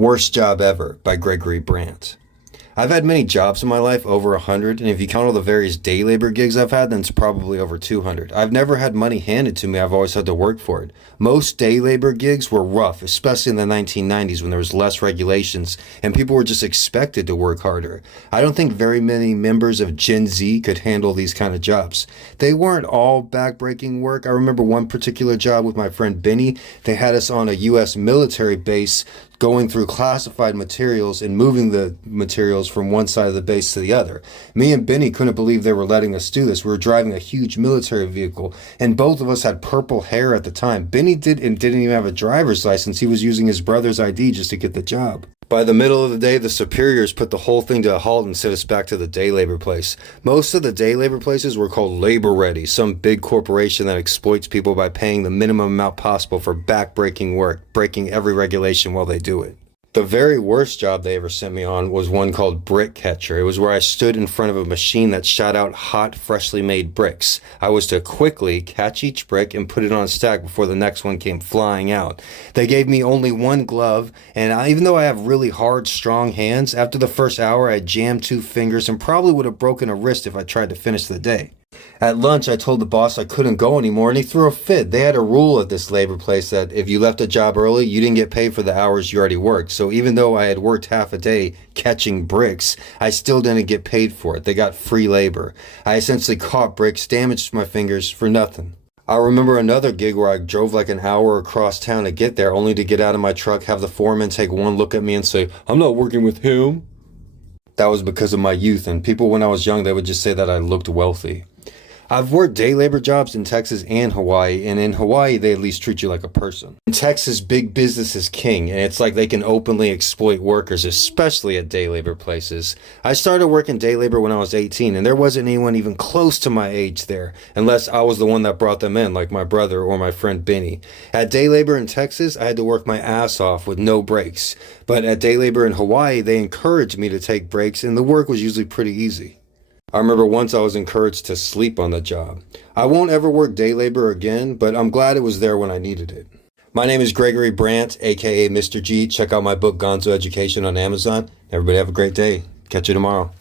Worst Job Ever by Gregory Brandt. I've had many jobs in my life, over 100, and if you count all the various day labor gigs I've had, then it's probably over 200. I've never had money handed to me, I've always had to work for it. Most day labor gigs were rough, especially in the 1990s when there was less regulations and people were just expected to work harder. I don't think very many members of Gen Z could handle these kind of jobs. They weren't all backbreaking work. I remember one particular job with my friend Benny. They had us on a U.S. military base going through classified materials and moving the materials from one side of the base to the other. Me and Benny couldn't believe they were letting us do this. We were driving a huge military vehicle, and both of us had purple hair at the time. Benny didn't even have a driver's license. He was using his brother's ID just to get the job. By the middle of the day, the superiors put the whole thing to a halt and sent us back to the day labor place. Most of the day labor places were called Labor Ready, some big corporation that exploits people by paying the minimum amount possible for back-breaking work, breaking every regulation while they do it. The very worst job they ever sent me on was one called Brick Catcher. It was where I stood in front of a machine that shot out hot, freshly made bricks. I was to quickly catch each brick and put it on a stack before the next one came flying out. They gave me only one glove, and even though I have really hard, strong hands, after the first hour I jammed 2 fingers and probably would have broken a wrist if I tried to finish the day. At lunch, I told the boss I couldn't go anymore, and he threw a fit. They had a rule at this labor place that if you left a job early, you didn't get paid for the hours you already worked. So even though I had worked half a day catching bricks, I still didn't get paid for it. They got free labor. I essentially caught bricks, damaged my fingers for nothing. I remember another gig where I drove like an hour across town to get there, only to get out of my truck, have the foreman take one look at me and say, "I'm not working with him." That was because of my youth, and people when I was young, they would just say that I looked wealthy. I've worked day labor jobs in Texas and Hawaii, and in Hawaii, they at least treat you like a person. In Texas, big business is king, and it's like they can openly exploit workers, especially at day labor places. I started working day labor when I was 18, and there wasn't anyone even close to my age there, unless I was the one that brought them in, like my brother or my friend Benny. At day labor in Texas, I had to work my ass off with no breaks. But at day labor in Hawaii, they encouraged me to take breaks, and the work was usually pretty easy. I remember once I was encouraged to sleep on the job. I won't ever work day labor again, but I'm glad it was there when I needed it. My name is Gregory Brandt, aka Mr.G. Check out my book, Gonzo Education, on Amazon. Everybody have a great day. Catch you tomorrow.